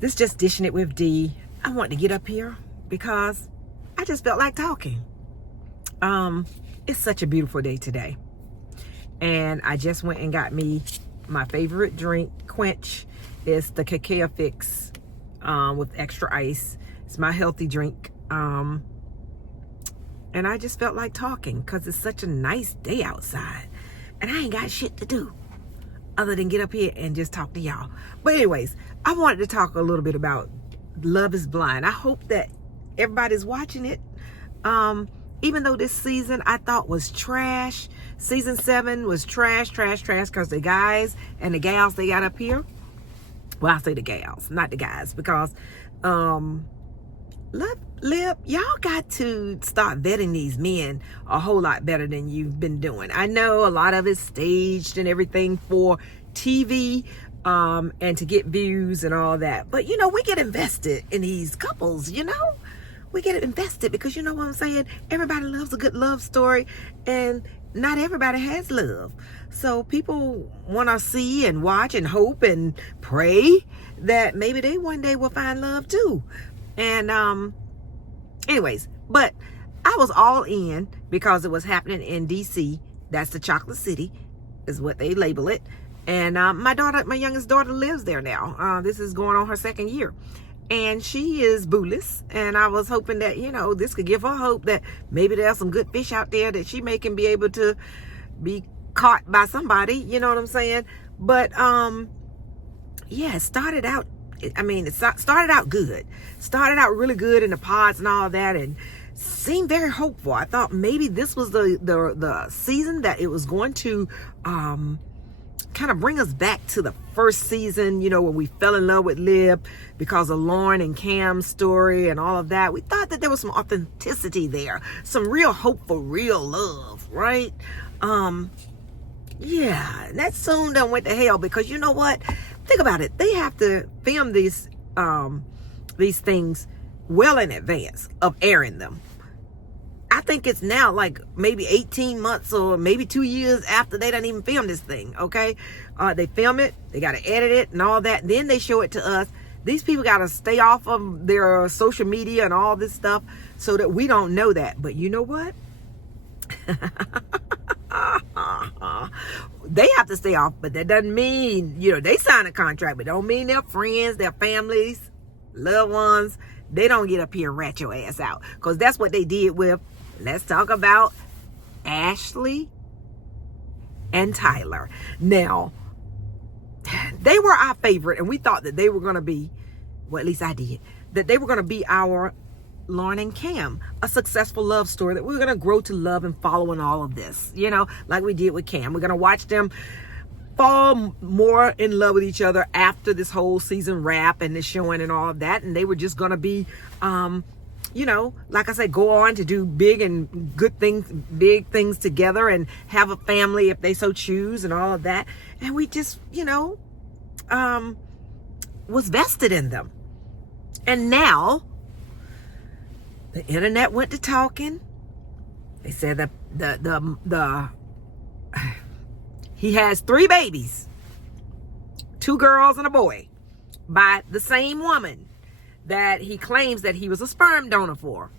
This just dishing it with D. I want to get up here because I just felt like talking. It's such a beautiful day today. And I just went and got me my favorite drink, Quench. It's the cacao fix with extra ice. It's my healthy drink. And I just felt like talking because it's such a nice day outside. And I ain't got shit to do other than get up here and just talk to y'all. But anyways, I wanted to talk a little bit about Love is Blind. I hope that everybody's watching it. Even though this season I thought was trash. Season 7 was trash because the guys and the gals they got up here. Well, I say the gals, not the guys, because Lib, y'all got to start vetting these men a whole lot better than you've been doing. I know a lot of it's staged and everything for TV and to get views and all that. But, we get invested in these couples, We get invested because you know what I'm saying? Everybody loves a good love story and not everybody has love. So people want to see and watch and hope and pray that maybe they one day will find love too. And anyways, but I was all in because it was happening in DC. That's the Chocolate City is what they label it. And my youngest daughter lives there now. This is going on her 2nd year. And she is bootless. And I was hoping that, this could give her hope that maybe there's some good fish out there that she can be able to be caught by somebody. You know what I'm saying? But, yeah, it started out. It started out good. Started out really good in the pods and all that, and seemed very hopeful. I thought maybe this was the season that it was going to kind of bring us back to the first season, when we fell in love with Lib because of Lauren and Cam's story and all of that. We thought that there was some authenticity there, some real hopeful, real love, right? Yeah, that soon done went to hell because you know what? Think about it. They have to film these things well in advance of airing them. I think it's now like maybe 18 months or maybe 2 years after they done even filmed this thing, okay? They film it, they got to edit it and all that. Then they show it to us. These people got to stay off of their social media and all this stuff so that we don't know that. But you know what? They have to stay off, but that doesn't mean, they sign a contract, but don't mean their friends, their families, loved ones, they don't get up here and rat your ass out. Because that's what they did with, let's talk about Ashley and Tyler. Now, they were our favorite, and we thought that they were going to be, well, at least I did, that they were going to be our Lauren and Cam, a successful love story that we're going to grow to love and follow in all of this, like we did with Cam. We're going to watch them fall more in love with each other after this whole season wrap and the showing and all of that. And they were just going to be, like I said, go on to do big and good things, big things together and have a family if they so choose and all of that. And we just, was vested in them. And now the internet went to talking. They said that he has 3 babies, 2 girls and a boy, by the same woman that he claims that he was a sperm donor for.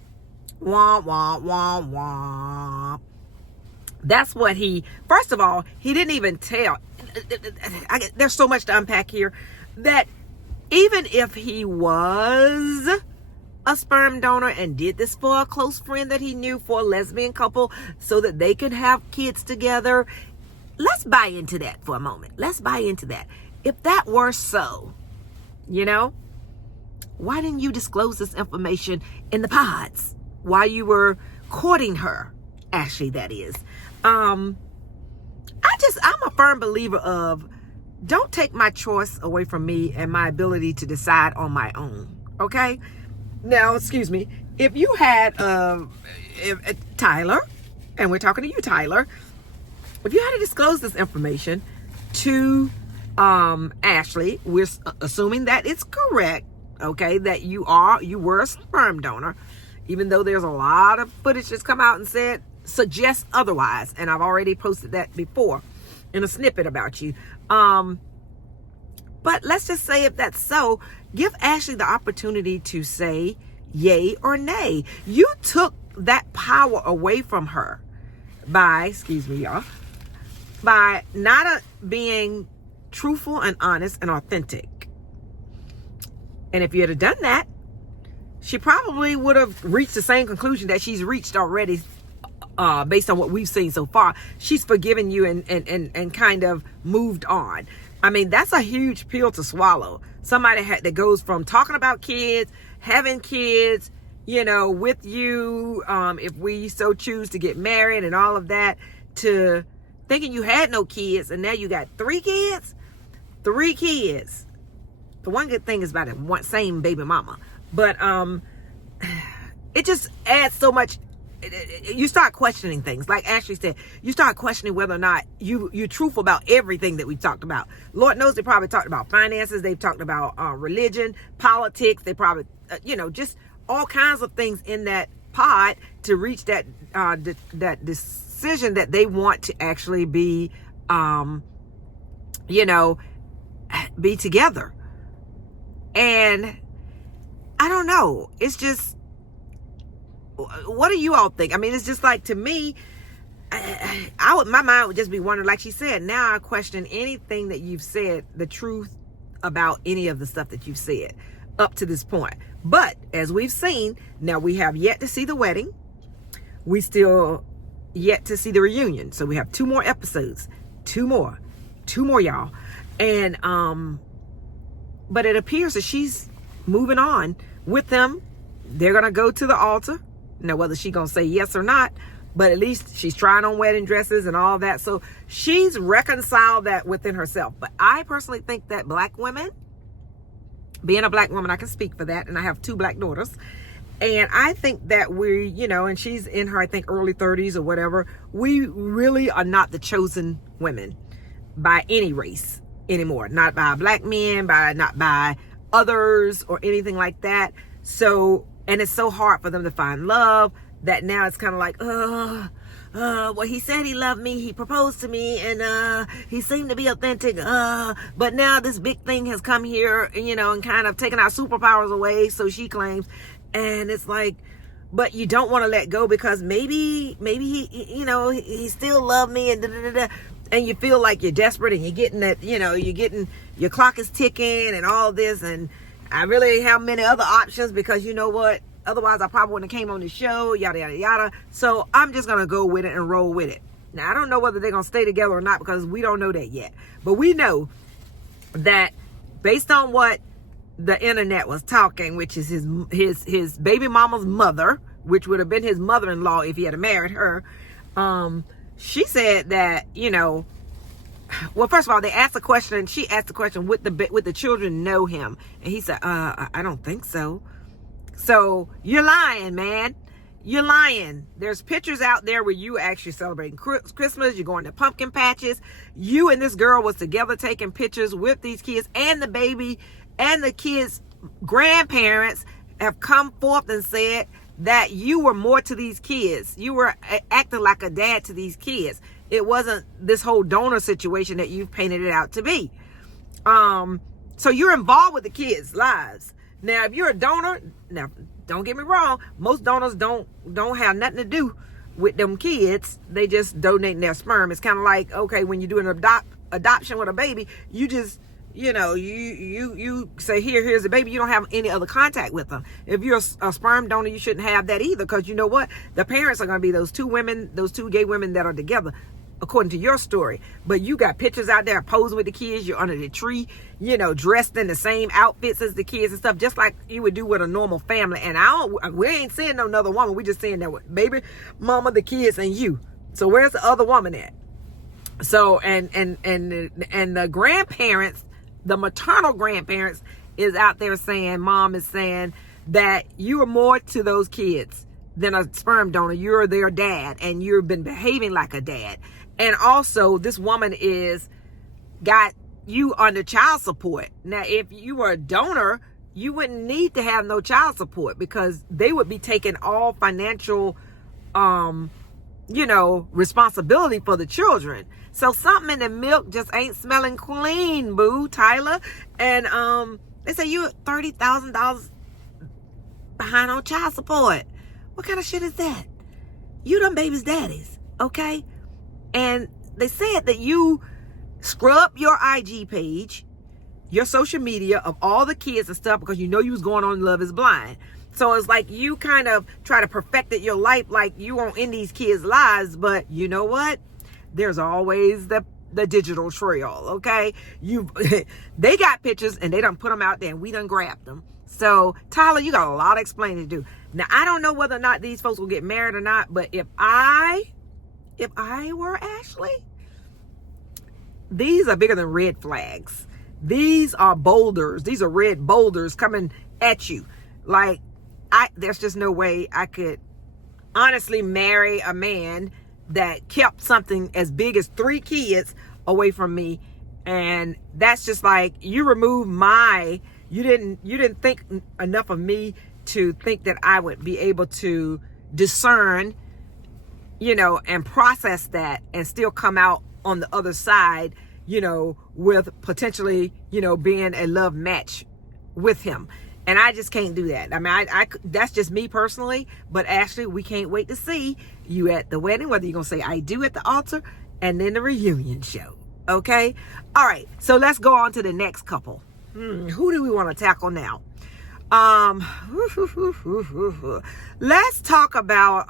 Wah, wah, wah, wah. That's what first of all, he didn't even tell. There's so much to unpack here that even if he was a sperm donor and did this for a close friend that he knew, for a lesbian couple so that they could have kids together, let's buy into that for a moment. Let's buy into that. If that were so, why didn't you disclose this information in the pods while you were courting her? Ashley, that is. I'm a firm believer of don't take my choice away from me and my ability to decide on my own. Okay? Now, excuse me. If you had Tyler, and we're talking to you, Tyler, if you had to disclose this information to Ashley, we're assuming that it's correct, okay, that you were a sperm donor, even though there's a lot of footage that's come out and suggests otherwise, and I've already posted that before in a snippet about you. But let's just say if that's so, give Ashley the opportunity to say yay or nay. You took that power away from her by, excuse me, y'all, by not being truthful and honest and authentic. And if you had done that, she probably would have reached the same conclusion that she's reached already, based on what we've seen so far. She's forgiven you and kind of moved on. I mean, that's a huge pill to swallow. Somebody that goes from talking about kids, having kids, with you, if we so choose to get married and all of that, to thinking you had no kids and now you got 3 kids. 3 kids. The one good thing is about the same baby mama. But it just adds so much. You start questioning things. Like Ashley said, you start questioning whether or not you're truthful about everything that we talked about. Lord knows they probably talked about finances. They've talked about religion, politics. They probably, just all kinds of things in that pod to reach that that decision that they want to actually be, be together. And I don't know. It's just, what do you all think? I mean, it's just like, to me, my mind would just be wondering, like she said, now I question anything that you've said, the truth about any of the stuff that you've said up to this point. But as we've seen, now we have yet to see the wedding. We still yet to see the reunion. So we have 2 more episodes, 2 more, y'all. And, but it appears that she's moving on with them. They're going to go to the altar. Now, whether she's going to say yes or not, but at least she's trying on wedding dresses and all that. So she's reconciled that within herself. But I personally think that Black women, being a Black woman, I can speak for that. And I have 2 Black daughters. And I think that we, and she's in her, I think, early 30s or whatever. We really are not the chosen women by any race anymore. Not by Black men, not by others or anything like that. So, and it's so hard for them to find love that now it's kind of like, well, he said he loved me, he proposed to me, and he seemed to be authentic, but now this big thing has come here, and kind of taken our superpowers away, so she claims. And it's like, but you don't want to let go because maybe he, he still loved me, and and you feel like you're desperate, and you're getting that, your clock is ticking and all this, and I really have many other options because you know what? Otherwise, I probably wouldn't have came on the show, yada, yada, yada. So I'm just going to go with it and roll with it. Now, I don't know whether they're going to stay together or not because we don't know that yet. But we know that based on what the internet was talking, which is his baby mama's mother, which would have been his mother-in-law if he had married her, she said that, well, first of all, they asked the question, and she asked the question, would the children know him? And he said, I don't think so. So you're lying, man. You're lying. There's pictures out there where you actually celebrating Christmas. You're going to pumpkin patches. You and this girl was together taking pictures with these kids, and the baby and the kids' grandparents have come forth and said that you were more to these kids. You were acting like a dad to these kids. It wasn't this whole donor situation that you've painted it out to be. So you're involved with the kids' lives. Now, if you're a donor, now don't get me wrong, most donors don't have nothing to do with them kids. They just donate their sperm. It's kind of like, okay, when you do an adoption with a baby, you just, you say, here's the baby. You don't have any other contact with them. If you're a sperm donor, you shouldn't have that either, because you know what? The parents are going to be those 2 gay women that are together, according to your story. But you got pictures out there posing with the kids. You're under the tree, dressed in the same outfits as the kids and stuff, just like you would do with a normal family. And we ain't seeing no other woman. We just seeing that with baby mama, the kids, and you. So where's the other woman at? So, and the grandparents, the maternal grandparents is out there saying, mom is saying that you are more to those kids than a sperm donor. You're their dad, and you've been behaving like a dad. And also, this woman got you under child support. Now, if you were a donor, you wouldn't need to have no child support because they would be taking all financial responsibility for the children. So something in the milk just ain't smelling clean, boo, Tyler. And they say you $30,000 behind on child support. What kind of shit is that? You them babies' daddies, okay? And they said that you scrub your IG page, your social media of all the kids and stuff because you was going on Love is Blind. So it's like you kind of try to perfect your life like you won't end these kids' lives, but you know what? There's always the digital trail, okay? They got pictures and they done put them out there and we done grabbed them. So Tyler, you got a lot of explaining to do. Now I don't know whether or not these folks will get married or not, but if I were Ashley, these are bigger than red flags. These are boulders. These are red boulders coming at you. Like, there's just no way I could honestly marry a man that kept something as big as 3 kids away from me. And that's just like, you remove you didn't think enough of me to think that I would be able to discern, and process that and still come out on the other side, with potentially, being a love match with him. And I just can't do that. I mean, that's just me personally. But Ashley, we can't wait to see you at the wedding, whether you're going to say I do at the altar and then the reunion show. Okay? All right. So let's go on to the next couple. Who do we want to tackle now? Let's talk about,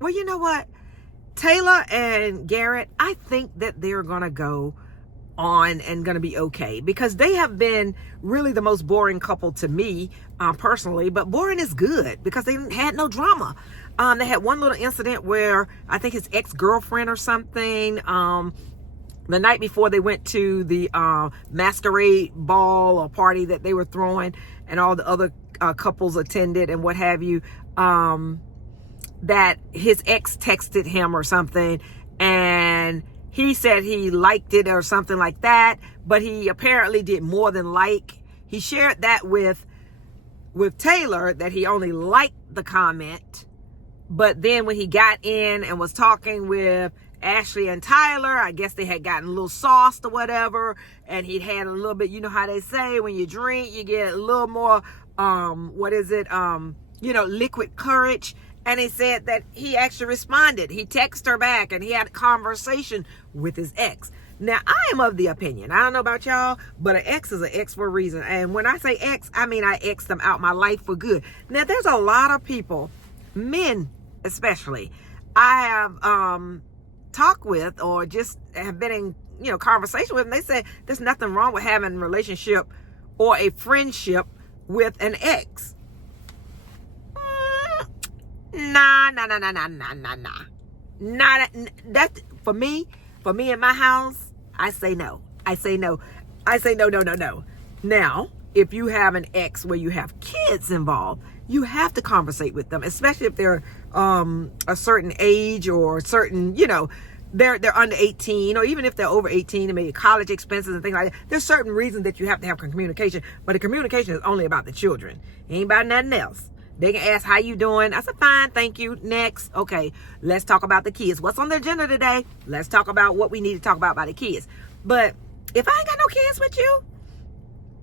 well, you know what? Taylor and Garrett, I think that they're going to go on and going to be okay because they have been really the most boring couple to me personally, but boring is good because they had no drama. They had one little incident where I think his ex-girlfriend or something, the night before they went to the masquerade ball or party that they were throwing and all the other couples attended and what have you, that his ex texted him or something and he said he liked it or something like that, but he apparently did more than like. He shared that with Taylor that he only liked the comment, but then when he got in and was talking with Ashley and Tyler, I guess they had gotten a little sauced or whatever, and he'd had a little bit, you know how they say when you drink you get a little more liquid courage. And he said that he actually responded. He texted her back and he had a conversation with his ex. Now, I am of the opinion, I don't know about y'all, but an ex is an ex for a reason. And when I say ex, I mean I ex them out my life for good. Now, there's a lot of people, men especially, I have talked with or just have been in conversation with, and they say there's nothing wrong with having a relationship or a friendship with an ex. Nah. That for me in my house, I say no. No. Now, if you have an ex where you have kids involved, you have to conversate with them, especially if they're a certain age or certain, they're under 18, or even if they're over 18 and maybe college expenses and things like that. There's certain reasons that you have to have communication, but the communication is only about the children. It ain't about nothing else. They can ask, how you doing? I said, fine, thank you. Next. Okay, let's talk about the kids. What's on the agenda today? Let's talk about what we need to talk about by the kids. But if I ain't got no kids with you,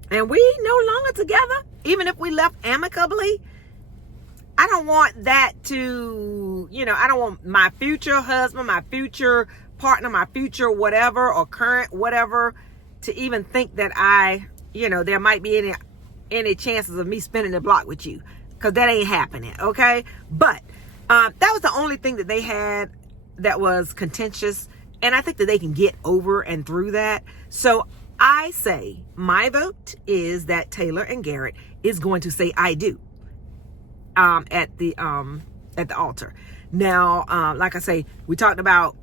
and we no longer together, even if we left amicably, I don't want that to, I don't want my future husband, my future partner, my future whatever, or current whatever, to even think that there might be any chances of me spinning the block with you. Because that ain't happening, okay? But that was the only thing that they had that was contentious. And I think that they can get over and through that. So I say my vote is that Taylor and Garrett is going to say I do at the altar. Now, like I say, we talked about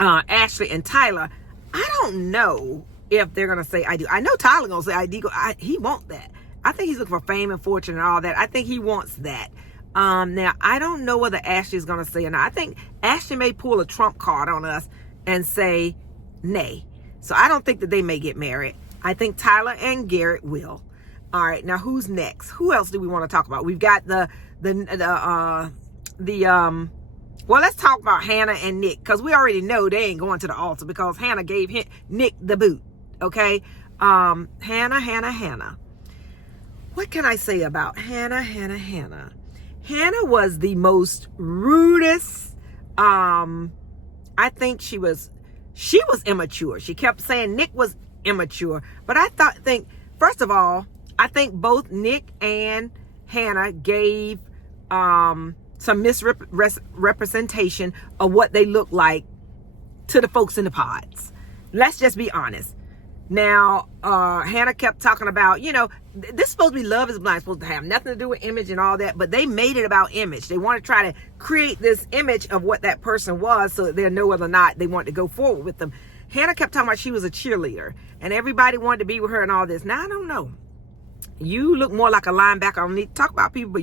Ashley and Tyler. I don't know if they're going to say I do. I know Tyler going to say I do. He wants that. I think he's looking for fame and fortune and all that. I think he wants that. Now, I don't know whether Ashley's going to say or not. I think Ashley may pull a trump card on us and say nay. So I don't think that they may get married. I think Tyler and Garrett will. All right. Now, who's next? Who else do we want to talk about? We've got the well, let's talk about Hannah and Nick, because we already know they ain't going to the altar because Hannah gave Nick the boot. Okay. Hannah. What can I say about Hannah? Hannah was the most rudest. I think she was immature. She kept saying Nick was immature, but first of all, I think both Nick and Hannah gave some misrepresentation of what they look like to the folks in the pods. Let's just be honest. Now, Hannah kept talking about, this is supposed to be Love is Blind, supposed to have nothing to do with image and all that, but they made it about image. They want to try to create this image of what that person was so that they'll know whether or not they want to go forward with them. Hannah kept talking about she was a cheerleader and everybody wanted to be with her and all this. Now, I don't know. You look more like a linebacker. I don't need to talk about people, but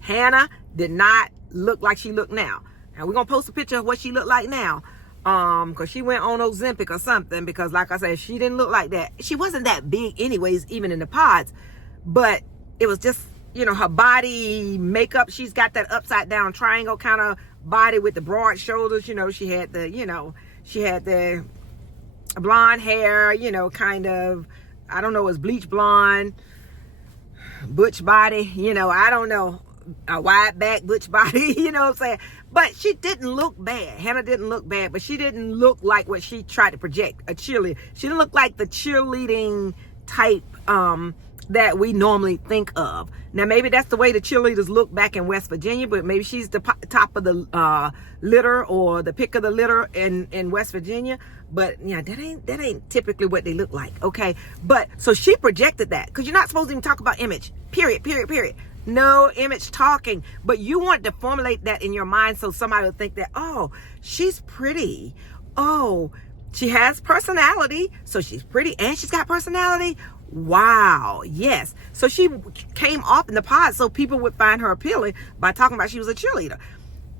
Hannah did not look like she looked now. And we're going to post a picture of what she looked like now. Because she went on Ozempic or something, because like I said, she didn't look like that. She wasn't that big anyways, even in the pods, but it was just, her body makeup. She's got that upside down triangle kind of body with the broad shoulders. She had the blonde hair, kind of, I don't know, it was bleach blonde, butch body, I don't know, a wide back butch body, you know what I'm saying? But she didn't look bad. Hannah didn't look bad, but she didn't look like what she tried to project, a cheerleader. She didn't look like the cheerleading type that we normally think of. Now, maybe that's the way the cheerleaders look back in West Virginia, but maybe she's the top of the litter or the pick of the litter in West Virginia. But that ain't typically what they look like, okay? But so she projected that, because you're not supposed to even talk about image, period. No image talking, but you want to formulate that in your mind so somebody will think that, oh, she's pretty. Oh, she has personality. So she's pretty and she's got personality. Wow. Yes. So she came off in the pod so people would find her appealing by talking about she was a cheerleader.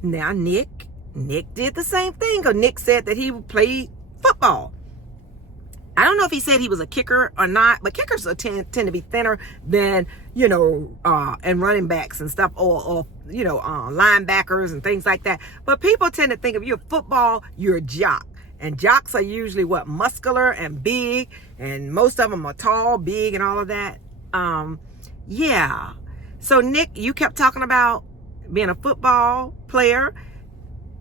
Now, Nick did the same thing, because Nick said that he played football. I don't know if he said he was a kicker or not, but kickers tend to be thinner than, and running backs and stuff, or linebackers and things like that. But people tend to think if you're football, you're a jock. And jocks are usually muscular and big, and most of them are tall, big, and all of that. Yeah. So Nick, you kept talking about being a football player.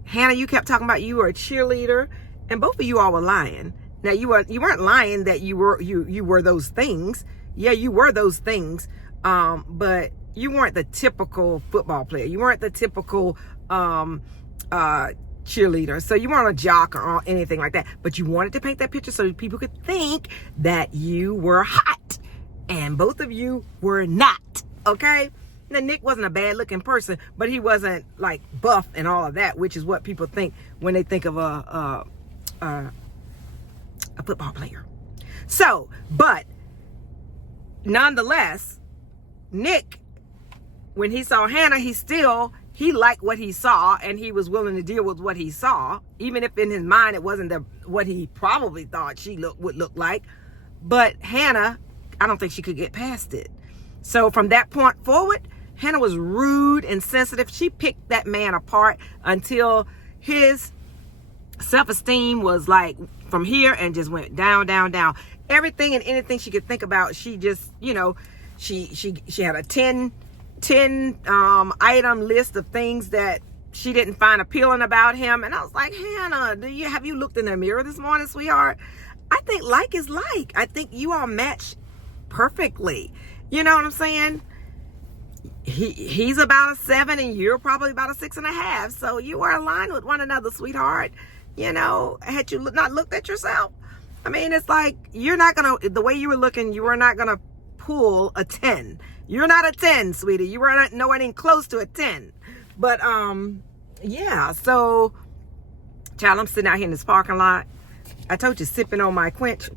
Hannah, you kept talking about you were a cheerleader, and both of you all were lying. Now, you weren't lying that you were those things. Yeah, you were those things. But you weren't the typical football player. You weren't the typical cheerleader. So you weren't a jock or anything like that. But you wanted to paint that picture so people could think that you were hot. And both of you were not. Okay? Now, Nick wasn't a bad looking person, but he wasn't like buff and all of that, which is what people think when they think of a football player. So, but nonetheless, Nick, when he saw Hannah, he liked what he saw, and he was willing to deal with what he saw, even if in his mind it wasn't what he probably thought she would look like. But Hannah, I don't think she could get past it. So from that point forward, Hannah was rude and sensitive. She picked that man apart until his self-esteem was like from here and just went down. Everything and anything she could think about, she just, she had a 10 item list of things that she didn't find appealing about him. And I was like, Hannah, have you looked in the mirror this morning, sweetheart? I think like is like. I think you all match perfectly. You know what I'm saying? He's about a 7 and you're probably about a 6.5. So you are aligned with one another, sweetheart. Had you not looked at yourself? I mean, it's like, the way you were looking, you were not going to pull a 10. You're not a 10, sweetie. You were not nowhere even close to a 10. But, yeah. So, child, I'm sitting out here in this parking lot. I told you, sipping on my quench.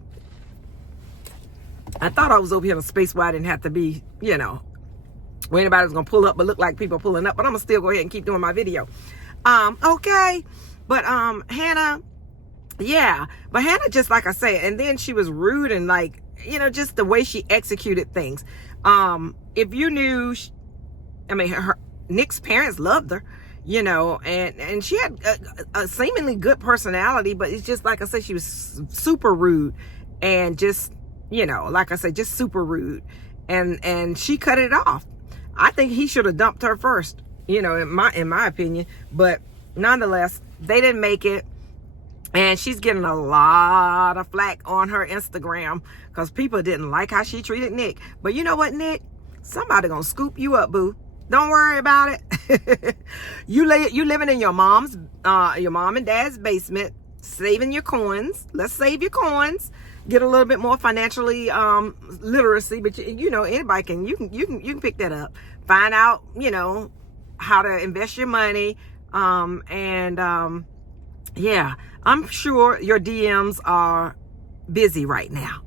I thought I was over here in a space where I didn't have to be, where anybody was going to pull up, but look like people pulling up. But I'm going to still go ahead and keep doing my video. Okay. But Hannah, yeah. But Hannah, just like I said, and then she was rude and like, just the way she executed things. If you knew, Nick's parents loved her. and she had a seemingly good personality, but it's just like I said, she was super rude, and just, like I said, just super rude, and she cut it off. I think he should have dumped her first, in my opinion, but nonetheless, they didn't make it. And she's getting a lot of flack on her Instagram because people didn't like how she treated Nick. But you know what, Nick? Somebody gonna scoop you up, boo. Don't worry about it. You living in your mom and dad's basement, saving your coins. Let's save your coins. Get a little bit more financially literacy. But anybody can. You can pick that up. Find out how to invest your money. Yeah, I'm sure your DMs are busy right now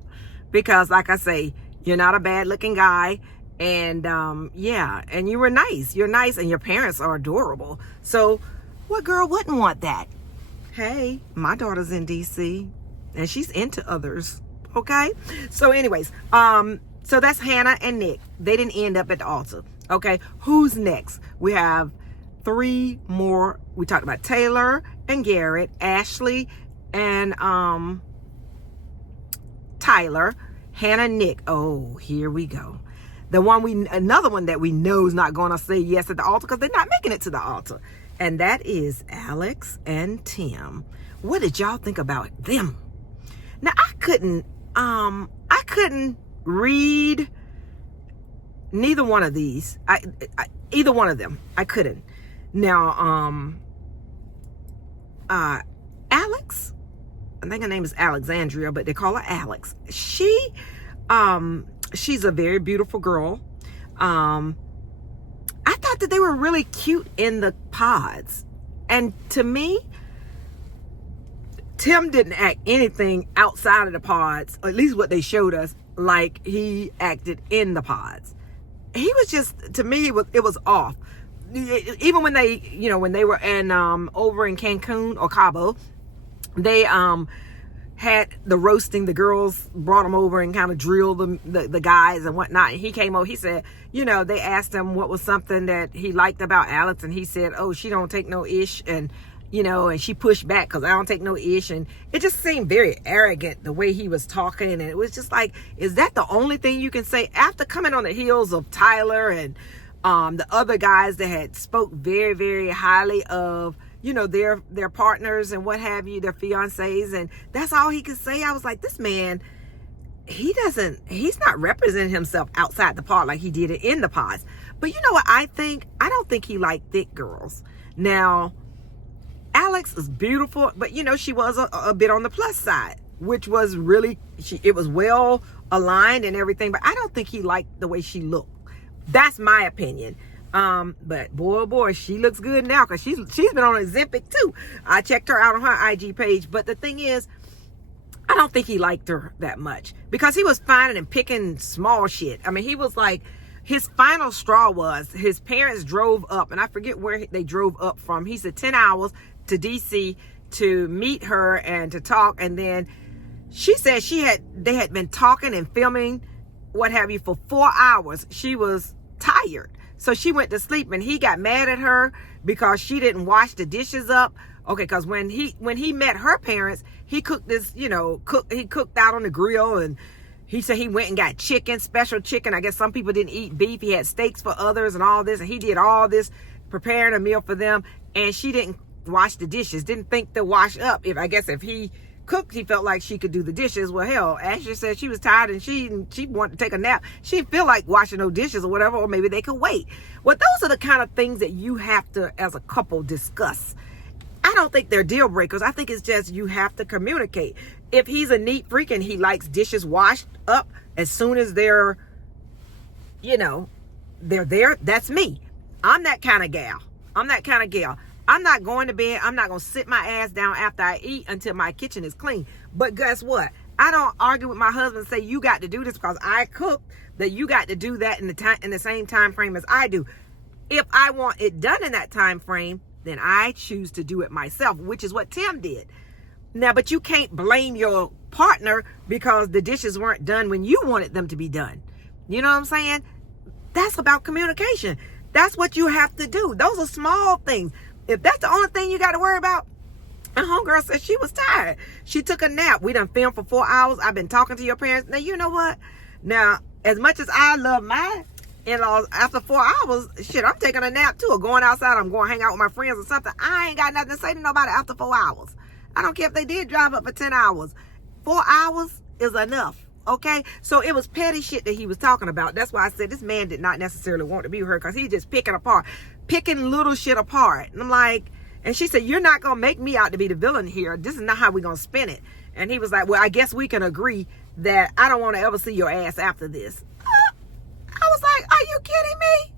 because, like I say, you're not a bad looking guy. And and you were nice. You're nice, and your parents are adorable. So what girl wouldn't want that? Hey, my daughter's in DC and she's into others. Okay. So anyways, so that's Hannah and Nick. They didn't end up at the altar. Okay. Who's next? We have 3 more. We talked about Taylor and Garrett, Ashley and Tyler, Hannah, Nick. Oh, here we go. Another one that we know is not going to say yes at the altar because they're not making it to the altar. And that is Alex and Tim. What did y'all think about them? Now, I couldn't read neither one of these. Either one of them. I couldn't. Now, Alex, I think her name is Alexandria, but they call her Alex. She's a very beautiful girl. I thought that they were really cute in the pods. And to me, Tim didn't act anything outside of the pods, or at least what they showed us, like he acted in the pods. He was just, to me, it was off. Even when they were in over in Cancun or Cabo, they had the roasting. The girls brought him over and kind of drilled the guys and whatnot. And he came over. He said, they asked him what was something that he liked about Alex, and he said, "Oh, she don't take no ish," and and she pushed back because I don't take no ish, and it just seemed very arrogant the way he was talking, and it was just like, is that the only thing you can say after coming on the heels of Tyler and the other guys that had spoke very, very highly of, their partners and what have you, their fiancés, and that's all he could say. I was like, this man, he's not representing himself outside the pod like he did it in the pods. But you know what I think? I don't think he liked thick girls. Now, Alex is beautiful, but she was a bit on the plus side, which was really, it was well aligned and everything, but I don't think he liked the way she looked. That's my opinion. But boy, oh boy, she looks good now because she's been on Ozempic too. I checked her out on her IG page. But the thing is, I don't think he liked her that much because he was finding and picking small shit. I mean, he was like, his final straw was his parents drove up, and I forget where they drove up from. He said 10 hours to DC to meet her and to talk. And then she said they had been talking and filming what have you for 4 hours. She was tired, so she went to sleep, and he got mad at her because she didn't wash the dishes up. Okay, because when he met her parents, he cooked this, he cooked out on the grill, and he said he went and got special chicken. I guess some people didn't eat beef. He had steaks for others and all this, and he did all this preparing a meal for them, and she didn't wash the dishes, didn't think to wash up. If he cooked, he felt like she could do the dishes. Well, hell, Ashley said she was tired and she wanted to take a nap. She didn't feel like washing no dishes or whatever, or maybe they could wait. Well, those are the kind of things that you have to, as a couple, discuss. I don't think they're deal breakers. I think it's just you have to communicate. If he's a neat freak and he likes dishes washed up as soon as they're there, that's me. I'm that kind of gal. I'm not going to bed. I'm not going to sit my ass down after I eat until my kitchen is clean. But guess what? I don't argue with my husband and say, you got to do this because I cooked, that you got to do that in the same time frame as I do. If I want it done in that time frame, then I choose to do it myself, which is what Tim did. Now, but you can't blame your partner because the dishes weren't done when you wanted them to be done. You know what I'm saying? That's about communication. That's what you have to do. Those are small things. If that's the only thing you got to worry about. And homegirl said she was tired. She took a nap. We done filmed for 4 hours. I've been talking to your parents. Now, you know what? Now, as much as I love my in-laws, after 4 hours, shit, I'm taking a nap too, or going outside. I'm going to hang out with my friends or something. I ain't got nothing to say to nobody after 4 hours. I don't care if they did drive up for 10 hours. 4 hours is enough, okay? So it was petty shit that he was talking about. That's why I said this man did not necessarily want to be with her, because he's just picking little shit apart. And I'm like, and she said, you're not going to make me out to be the villain here. This is not how we're going to spin it. And he was like, well, I guess we can agree that I don't want to ever see your ass after this. I was like, are you kidding me?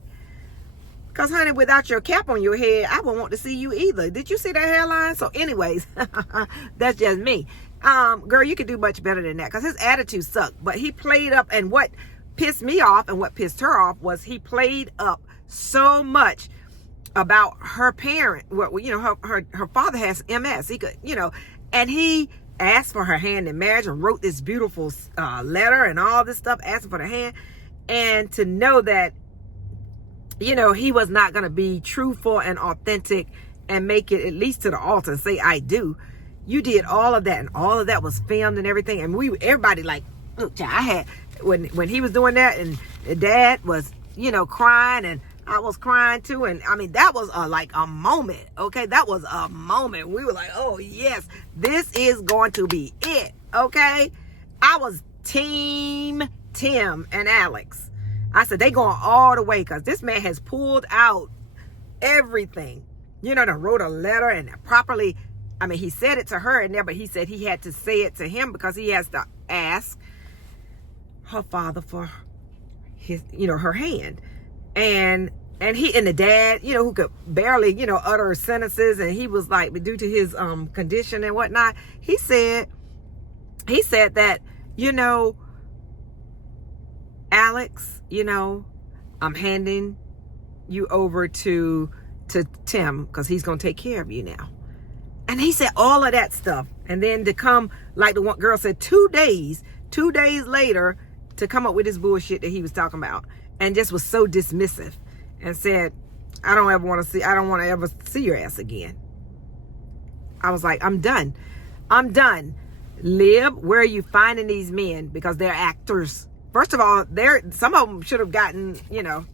Because, honey, without your cap on your head, I wouldn't want to see you either. Did you see that hairline? So anyways, that's just me. Girl, you could do much better than that, because his attitude sucked. But he played up, and what pissed me off and what pissed her off was he played up so much about her parent. Well, you know, her father has MS. He could, you know, and he asked for her hand in marriage and wrote this beautiful letter and all this stuff, asking for the hand. And to know that, you know, he was not going to be truthful and authentic and make it at least to the altar and say, I do. You did all of that, and all of that was filmed and everything. And everybody like, look, I had, when he was doing that, and dad was, you know, crying, and I was crying too. And I mean, that was like a moment. Okay. That was a moment. We were like, oh yes, this is going to be it. Okay. I was team Tim and Alex. I said, they going all the way, because this man has pulled out everything, you know, to wrote a letter and properly, I mean, he said it to her in there, but he said he had to say it to him because he has to ask her father for his, you know, her hand. And he, and the dad, you know, who could barely, you know, utter sentences. And he was like, due to his condition and whatnot, he said that, you know, Alex, you know, I'm handing you over to Tim, because he's going to take care of you now. And he said all of that stuff. And then to come, like the one girl said, 2 days later, to come up with this bullshit that he was talking about. And just was so dismissive and said, I don't want to ever see your ass again. I was like, I'm done. Lib, where are you finding these men? Because they're actors. First of all, some of them should have gotten, you know,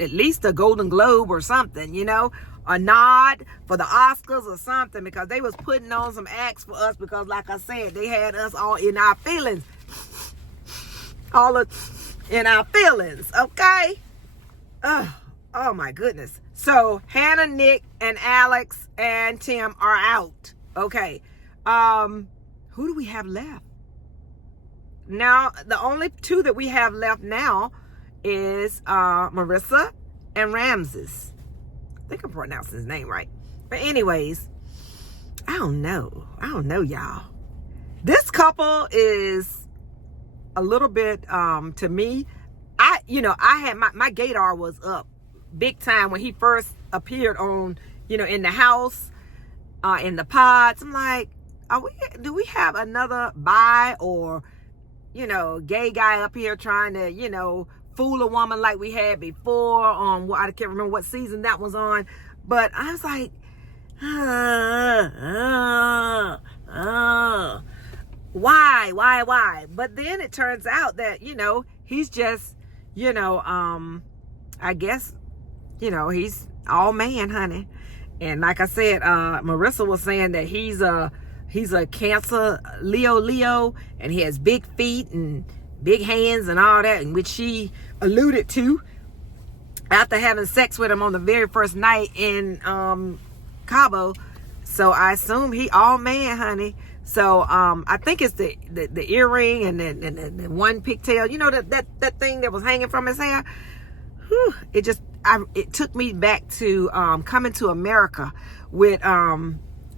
at least a Golden Globe or something, you know, a nod for the Oscars or something, because they was putting on some acts for us, because like I said, they had us all in our feelings. In our feelings, okay? Oh my goodness. So Hannah, Nick, and Alex and Tim are out. Okay. Who do we have left? Now, the only two that we have left now is Marissa and Ramses. I think I'm pronouncing his name right. But anyways, I don't know, y'all. This couple is a little bit, to me, I had my gaydar was up big time when he first appeared on, you know, in the house, in the pods. I'm like, do we have another bi or, you know, gay guy up here trying to, you know, fool a woman like we had before on I can't remember what season that was on, but I was like, why? But then it turns out that, you know, he's just, you know, I guess, you know, he's all man, honey. And like I said, Marissa was saying that he's a Cancer Leo, and he has big feet and big hands and all that, in which she alluded to after having sex with him on the very first night in Cabo. So I assume he all man, honey. So I think it's the earring and the one pigtail, you know, that thing that was hanging from his hair. Whew, it took me back to Coming to America with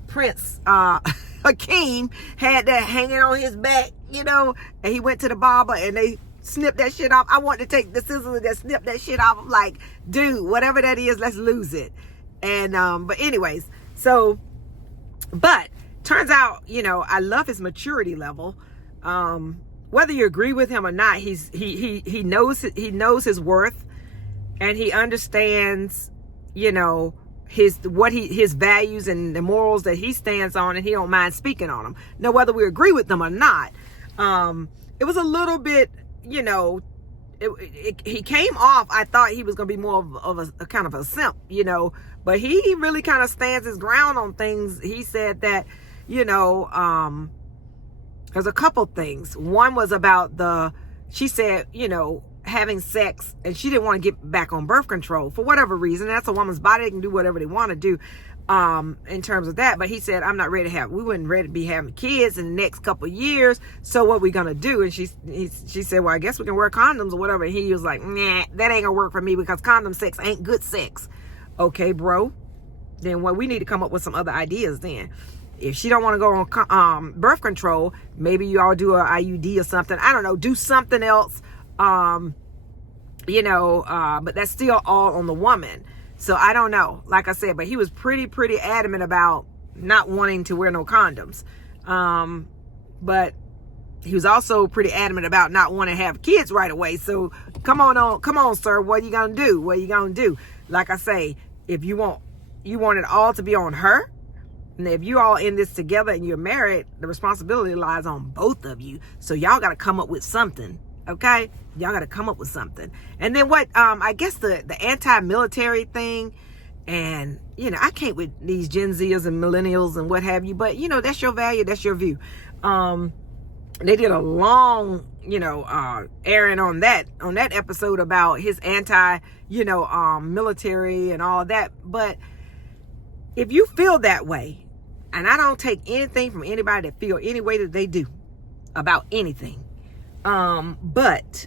Prince. Hakeem had that hanging on his back, you know, and he went to the barber and they snipped that shit off. I want to take the scissors that snip that shit off. I'm like, dude, whatever that is, let's lose it. And but anyways, so, but turns out, you know, I love his maturity level. Whether you agree with him or not, he knows his worth, and he understands, you know, his values and the morals that he stands on, and he don't mind speaking on them. Now, whether we agree with them or not, it was a little bit, you know, he came off, I thought he was going to be more of a kind of a simp, you know, but he really kind of stands his ground on things. He said that, you know, there's a couple things. One was about she said, you know, having sex, and she didn't want to get back on birth control for whatever reason. That's a woman's body. They can do whatever they want to do in terms of that. But he said, I'm not ready to we wouldn't ready to be having kids in the next couple of years. So what we gonna do? And she said, well, I guess we can wear condoms or whatever. And he was like, nah, that ain't gonna work for me, because condom sex ain't good sex. Okay, bro. Then we need to come up with some other ideas then. If she don't want to go on birth control, maybe you all do a IUD or something. I don't know. Do something else. You know, but that's still all on the woman. So I don't know. Like I said, but he was pretty adamant about not wanting to wear no condoms. But he was also pretty adamant about not wanting to have kids right away. So come on, sir. What are you gonna do? What are you gonna do? Like I say, if you want it all to be on her. And if you all in this together and you're married, the responsibility lies on both of you. So y'all got to come up with something. Okay? Y'all got to come up with something. And then what, I guess the anti-military thing, and, you know, I can't with these Gen Zers and millennials and what have you, but, you know, that's your value. That's your view. They did a long, you know, airing on that episode about his you know, military and all that. But if you feel that way, and I don't take anything from anybody that feel any way that they do about anything, but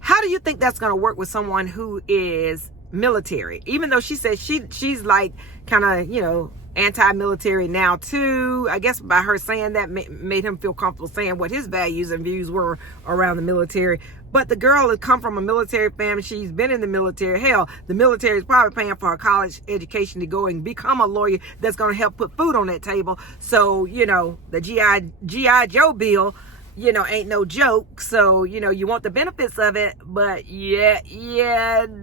how do you think that's going to work with someone who is military? Even though she says she's like kind of, you know, anti-military now too. I guess by her saying that made him feel comfortable saying what his values and views were around the military. But the girl had come from a military family. She's been in the military. Hell, the military is probably paying for her college education to go and become a lawyer that's going to help put food on that table. So, you know, the GI Joe bill, you know, ain't no joke. So, you know, you want the benefits of it, but you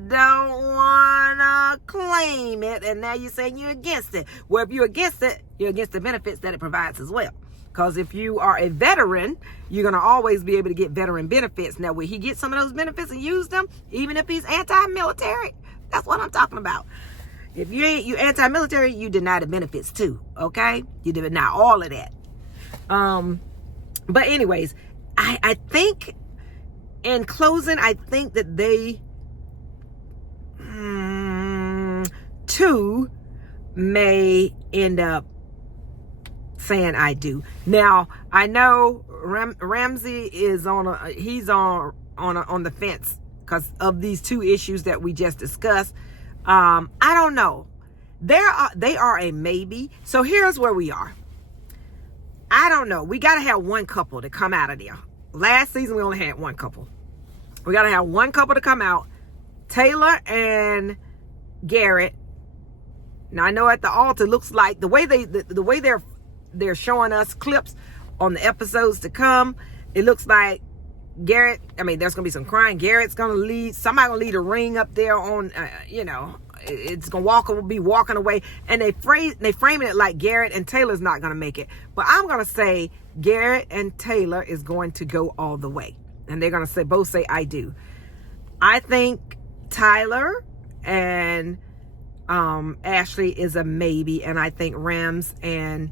don't want to claim it. And now you're saying you're against it. Well, if you're against it, you're against the benefits that it provides as well. Because if you are a veteran, you're going to always be able to get veteran benefits. Now, will he get some of those benefits and use them, even if he's anti-military? That's what I'm talking about. If you anti-military, you deny the benefits too, okay? You deny all of that. But anyways, I think, in closing, I think that they, too, may end up saying I do. Now, I know Ramsey is on the fence because of these two issues that we just discussed. I don't know. They are a maybe. So here's where we are. I don't know. We got to have one couple to come out of there. Last season, we only had one couple. We got to have one couple to come out. Taylor and Garrett. Now, I know at the altar, looks like the way they're showing us clips on the episodes to come, it looks like Garrett, I mean, there's going to be some crying. Garrett's going to lead, somebody going to lead a ring up there on, you know, it's going to be walking away. And they framing it like Garrett and Taylor's not going to make it. But I'm going to say Garrett and Taylor is going to go all the way. And they're going to both say, I do. I think Tyler and Ashley is a maybe. And I think Rams and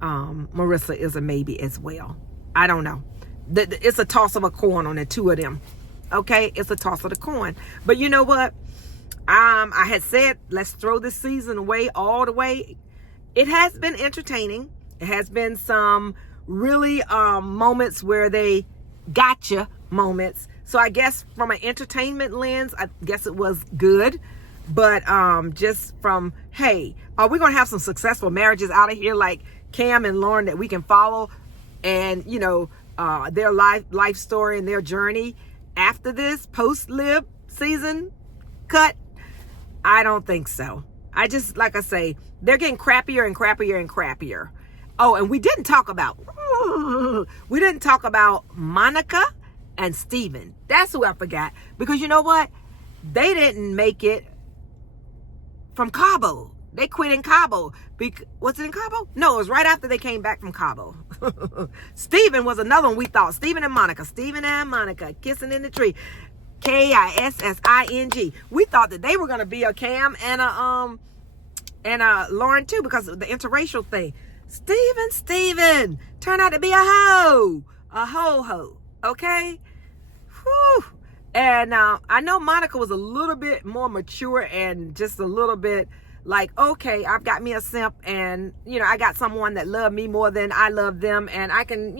Marissa is a maybe as well. I don't know. It's a toss of a coin on the two of them. Okay, it's a toss of the coin. But you know what? I had said, let's throw this season away all the way. It has been entertaining. It has been some really moments where they gotcha moments. So I guess from an entertainment lens, I guess it was good. But just from, hey, are we going to have some successful marriages out of here like Cam and Lauren that we can follow? And, you know, their life story and their journey after this post-lib season cut? I don't think so. I just, like I say, they're getting crappier and crappier and crappier. Oh, and we didn't talk about Monica and Steven. That's who I forgot. Because you know what? they didn't make it from Cabo. They quit in Cabo. Was it in Cabo? No, it was right after they came back from Cabo. Steven was another one we thought. Steven and Monica kissing in the tree. Kissing. We thought that they were gonna be a Cam and a Lauren too, because of the interracial thing. Steven turned out to be a ho. Okay. Whew. And I know Monica was a little bit more mature and just a little bit like, okay, I've got me a simp, and I got someone that loved me more than I love them, and I can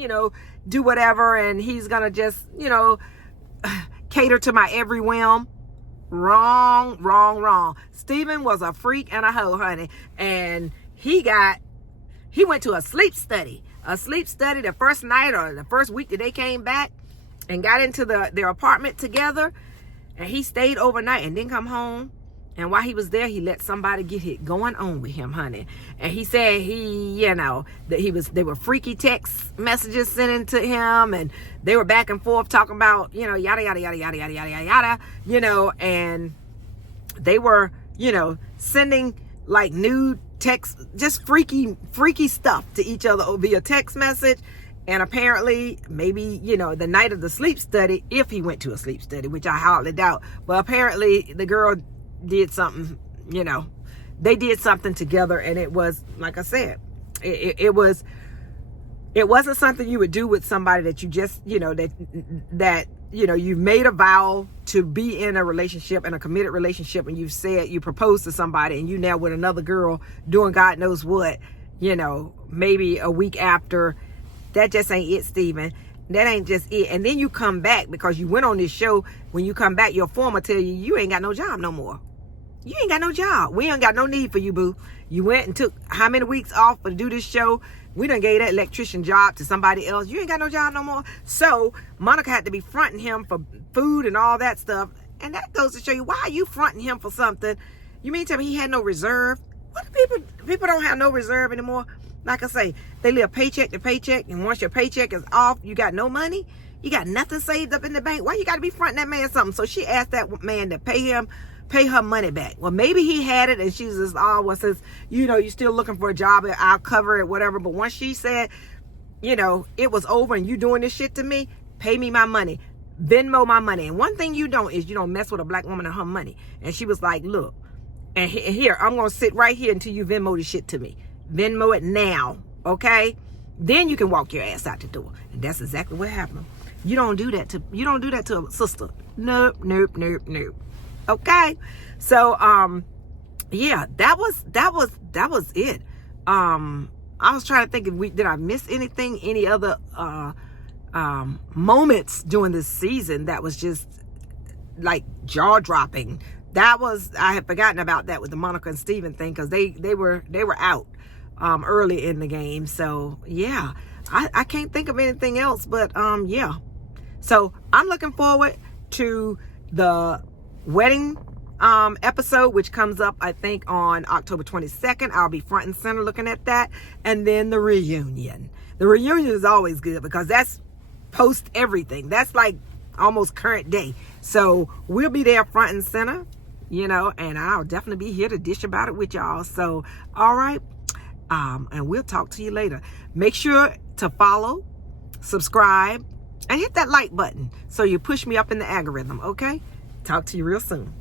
do whatever, and he's gonna just cater to my every whim. Wrong. Steven was a freak and a hoe, honey, and he went to a sleep study the first night or the first week that they came back, and got into their apartment together, and he stayed overnight and didn't come home. And while he was there, he let somebody get it going on with him, honey. And he said that they were freaky text messages sending to him, and they were back and forth talking about, yada, yada, yada, yada, yada, yada, yada, and they were, sending like nude text, just freaky stuff to each other via text message. And apparently, maybe, the night of the sleep study, if he went to a sleep study, which I hardly doubt, but apparently the girl did something, they did something together, and it was, like I said, it wasn't something you would do with somebody that you just, that you've made a vow to be in a relationship, in a committed relationship, and you've said you proposed to somebody, and you now with another girl doing God knows what, maybe a week after. That just ain't it, Steven. That ain't just it. And then you come back because you went on this show. When you come back, your former tell you ain't got no job no more. You ain't got no job. We ain't got no need for you, boo. You went and took how many weeks off to do this show? We done gave that electrician job to somebody else. You ain't got no job no more. So Monica had to be fronting him for food and all that stuff. And that goes to show you, why are you fronting him for something? You mean to tell me he had no reserve? What do people don't have no reserve anymore? Like I say, they live paycheck to paycheck, and once your paycheck is off, you got no money. You got nothing saved up in the bank. Why you got to be fronting that man something? So she asked that man to pay her money back. Well, maybe he had it, and she was just, since you're still looking for a job, I'll cover it, whatever. But once she said, it was over, and you doing this shit to me, pay me my money, Venmo my money. And one thing you don't mess with a black woman and her money. And she was like, look, and here I'm gonna sit right here until you Venmo the shit to me. Venmo it now, okay? Then you can walk your ass out the door. And that's exactly what happened. You don't do that to a sister. Nope. Okay? So yeah, that was it. I was trying to think did I miss anything, any other moments during this season that was just like jaw-dropping. I had forgotten about that with the Monica and Steven thing, because they were out early in the game. So yeah, I can't think of anything else, but yeah. So I'm looking forward to the wedding episode, which comes up I think on October 22nd. I'll be front and center looking at that. And then the reunion is always good, because that's post everything. That's like almost current day. So we'll be there front and center, and I'll definitely be here to dish about it with y'all. So all right. And we'll talk to you later. Make sure to follow, subscribe, and hit that like button so you push me up in the algorithm, okay? Talk to you real soon.